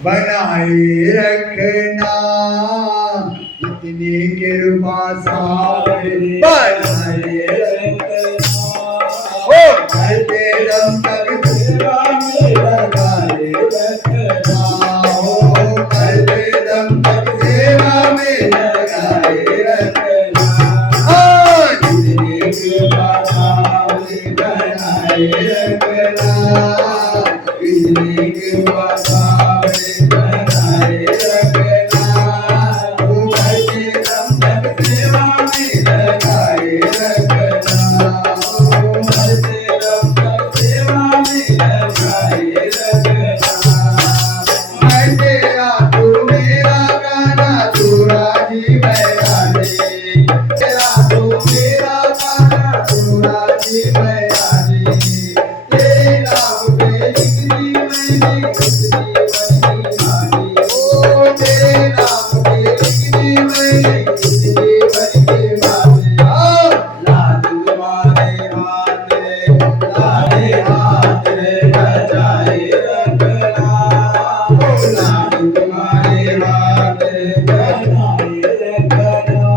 बनाए रखना इतनी कृपा सावरी बनाए रखना ओ मरते दम तक सेवा में लगाए रखना ओ मरते दम तक सेवा में लगाए रखना इतनी कृपा सावरी बनाए रखना इतनी कृपा सावरी बनाए रखना ओ मरते दम तक सेवा में लगाए रखना ओ मरते दम तक सेवा में लगाए रखना मैं तेरा तू मेरा गाना तू राजी मैं राजी तेरा तू मेरा गाना तू राजी मैं राजी तेरे नाम पे लिखनी मैंने इस जीवन की कहानी ओ तेरे नाम पे लिखनी मैंने इस जीवन की कहानी लाल तुम्हारे हाथ रे बजाए रखना ओ लाल तुम्हारे हाथ बजाए रखना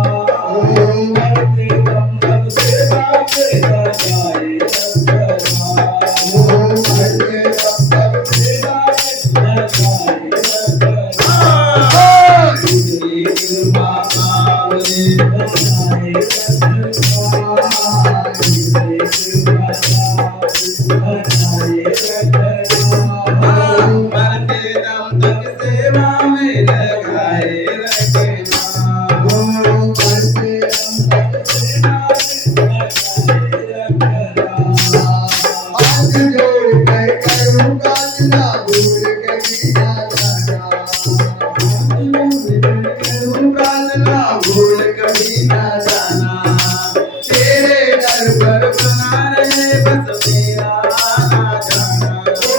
ओ मरते दम तक सेवा में लगाए रखना ओ मरते दम तक सेवा में लगाए रखना इतनी कृपा सावरी बनाए रखना इतनी कृपा सावरी बनाए रखना मरते दम तक सेवा में लगाए रखना मरते दम तक सेवा में लगाए रखना हाथ जोड़ कर करूं काजना भूल कभी ना जाना हाथ जोड़ कर करूं काजना भूल कभी ना जाना तेरे दर पर बना रहे बस मेरा आना जाना ओ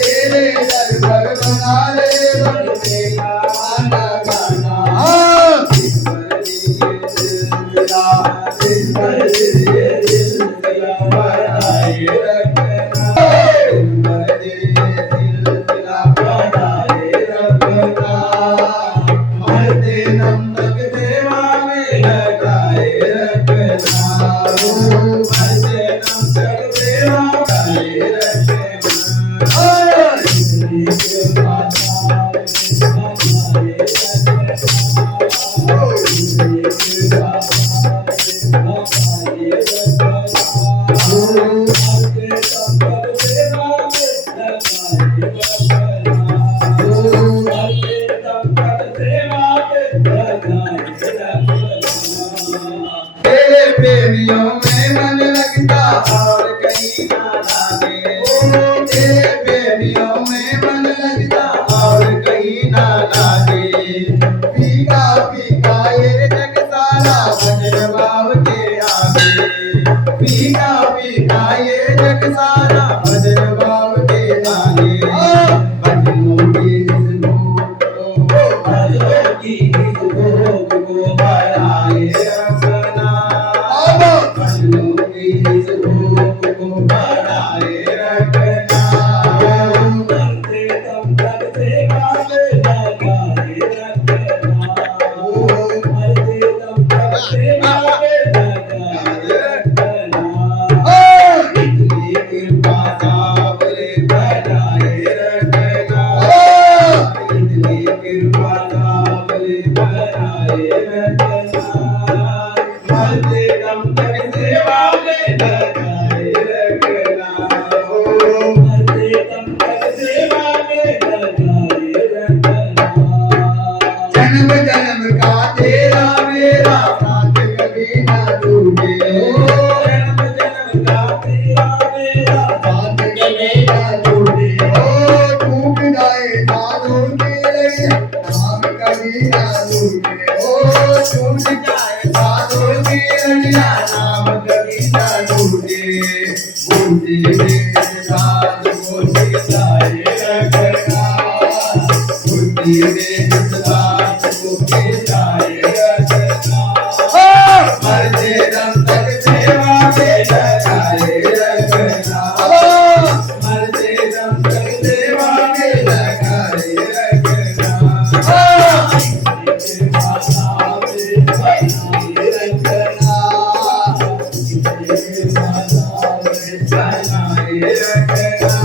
तेरे दर पर बना रहे बस मेरा आना जाना दिल पर ये सिलसिला दिल पर ये सिलसिला बनाए रखना दिल पर ये सिलसिला बनाए रखना मरते दम तक सेवा में लगाए रखना ओ मरते दम तक सेवा लगाए रखना इतनी कृपा सावरी बनाए रखना ओ इतनी कृपा सावरी बनाए रखना ओ मरते दम तक सेवा में लगाए रखना ओ मरते दम तक सेवा में लगाए रखना तेरे प्रेमियों में मन लगता और कहीं ना लागे ओ तेरे प्रेमियों में मन लगता और कहीं ना लागे फीका फीका ये जग सारा भजन भाव के आगे फीका फीका ये जग सारा भजन भाव के आगे भजनों की इस भोग को बढ़ाए रखना भजनों की इस भोग को बढ़ाए रखना मरते दम तक सेवा में लगाए रखना मरते दम तक सेवा में लगाए रखना इतनी कृपा सावरी बनाए रखना इतनी कृपा सावरी बनाए रखना मरते दम तक सेवा में लगाए रखना ओ मरते दम तक सेवा में लगाए रखना जन्म जन्म का तेरा मेरा साथ कभी ना टूटे ओ जन्म जन्म का तेरा मेरा साथ कभी ना टूटे ओ टूट जाए साधु तेरे नाम कभी ना टूटे ओ टूट जाए साधु तेरे नाम कभी ना टूटे बूटी में साथ बूटी जाए रखना बूटी में साथ बूटी जाए रखना मरते दम तक सेवा में लगाए रखना मरते दम तक सेवा बनाए रखना